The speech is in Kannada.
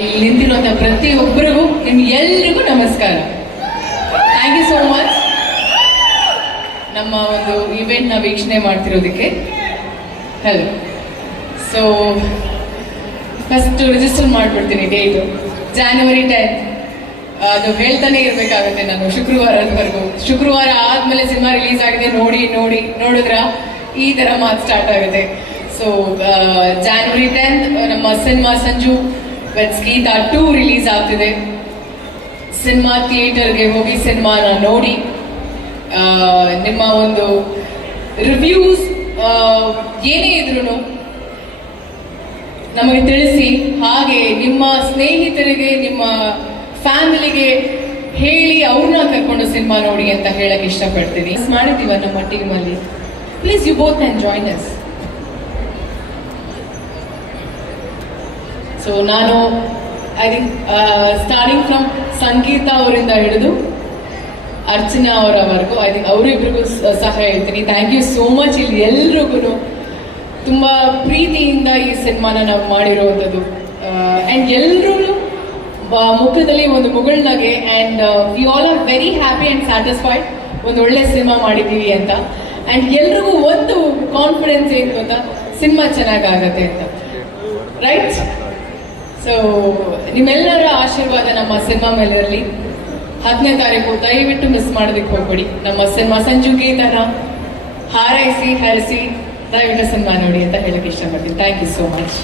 ಇಲ್ಲಿ ನಿಂತಿರುವಂತ ಪ್ರತಿಯೊಬ್ಬರಿಗೂ ನಿಮ್ಗೆಲ್ರಿಗೂ ನಮಸ್ಕಾರ. ಥ್ಯಾಂಕ್ ಯು ಸೋ ಮಚ್ ನಮ್ಮ ಒಂದು ಇವೆಂಟ್ ನ ವೀಕ್ಷಣೆ ಮಾಡ್ತಿರೋದಕ್ಕೆ. ಹಲೋ. ಸೊ ಫಸ್ಟ್ ರಿಜಿಸ್ಟರ್ ಮಾಡ್ಬಿಡ್ತೀನಿ ಡೇಟ್ January 10th. ಅದು ಹೇಳ್ತಾನೆ ಇರ್ಬೇಕಾಗುತ್ತೆ ನಾನು ಶುಕ್ರವಾರದವರೆಗೂ. ಶುಕ್ರವಾರ ಆದ್ಮೇಲೆ ಸಿನಿಮಾ ರಿಲೀಸ್ ಆಗಿದೆ ನೋಡಿದ್ರ ಈ ತರ ಮಾತು ಸ್ಟಾರ್ಟ್ ಆಗುತ್ತೆ. ಸೊ January 10th ನಮ್ಮ ಸಿನಿಮಾ ಸಂಜು ವೆಟ್ಸ್ ಗೀತಾ 2 ರಿಲೀಸ್ ಆಗ್ತಿದೆ. ಸಿನಿಮಾ ಥಿಯೇಟರ್ಗೆ ಹೋಗಿ ಸಿನಿಮಾನ ನೋಡಿ ನಿಮ್ಮ ಒಂದು ರಿವ್ಯೂಸ್ ಏನೇ ಇದ್ರು ನಮಗೆ ತಿಳಿಸಿ. ಹಾಗೆ ನಿಮ್ಮ ಸ್ನೇಹಿತರಿಗೆ ನಿಮ್ಮ ಫ್ಯಾಮಿಲಿಗೆ ಹೇಳಿ ಅವ್ರನ್ನ ಕರ್ಕೊಂಡು ಸಿನಿಮಾ ನೋಡಿ ಅಂತ ಹೇಳಕ್ ಇಷ್ಟಪಡ್ತೀನಿ. ಮಾಡಿದೀವ ನಮ್ಮ ಟೀಮಲ್ಲಿ. Please you both can join us. So ನಾನು I think starting from Sangeetha ಅವರಿಂದ ಹಿಡಿದು ಅರ್ಚನಾ ಅವರವರೆಗೂ ಐ ಥಿಂಕ್ ಅವರಿಬ್ರಿಗೂ ಸಹ ಹೇಳ್ತೀನಿ ಥ್ಯಾಂಕ್ ಯು ಸೋ ಮಚ್. ಇಲ್ಲಿ ಎಲ್ರಿಗೂ ತುಂಬ ಪ್ರೀತಿಯಿಂದ ಈ ಸಿನಿಮಾನ ನಾವು ಮಾಡಿರುವಂಥದ್ದು. ಆ್ಯಂಡ್ ಎಲ್ಲರೂ ಮುಖದಲ್ಲಿ ಒಂದು ಮುಗುಳ್ನಗೆ and we all are very happy and satisfied ಒಂದು ಒಳ್ಳೆ ಸಿನಿಮಾ ಮಾಡಿದ್ದೀವಿ ಅಂತ. ಆ್ಯಂಡ್ ಎಲ್ರಿಗೂ ಒಂದು ಕಾನ್ಫಿಡೆನ್ಸ್ ಏನು ಅಂತ ಸಿನಿಮಾ ಚೆನ್ನಾಗಾಗತ್ತೆ ಅಂತ, ರೈಟ್? ಸೊ ನಿಮ್ಮೆಲ್ಲರ ಆಶೀರ್ವಾದ ನಮ್ಮ ಸಿನಿಮಾ ಮೇಲೆ ಇರಲಿ. 10ನೇ ತಾರೀಕು ದಯವಿಟ್ಟು ಮಿಸ್ ಮಾಡೋದಕ್ಕೆ ಹೋಗ್ಬೇಡಿ. ನಮ್ಮ ಸಿನಿಮಾ ಸಂಜು ಗೀತಾನ ಹಾರೈಸಿ ಹರಿಸಿ ದಯವಿಟ್ಟು ಸಿನಿಮಾ ನೋಡಿ ಅಂತ ಹೇಳಕ್ಕೆ ಇಷ್ಟಪಡ್ತೀನಿ. Thank you so much.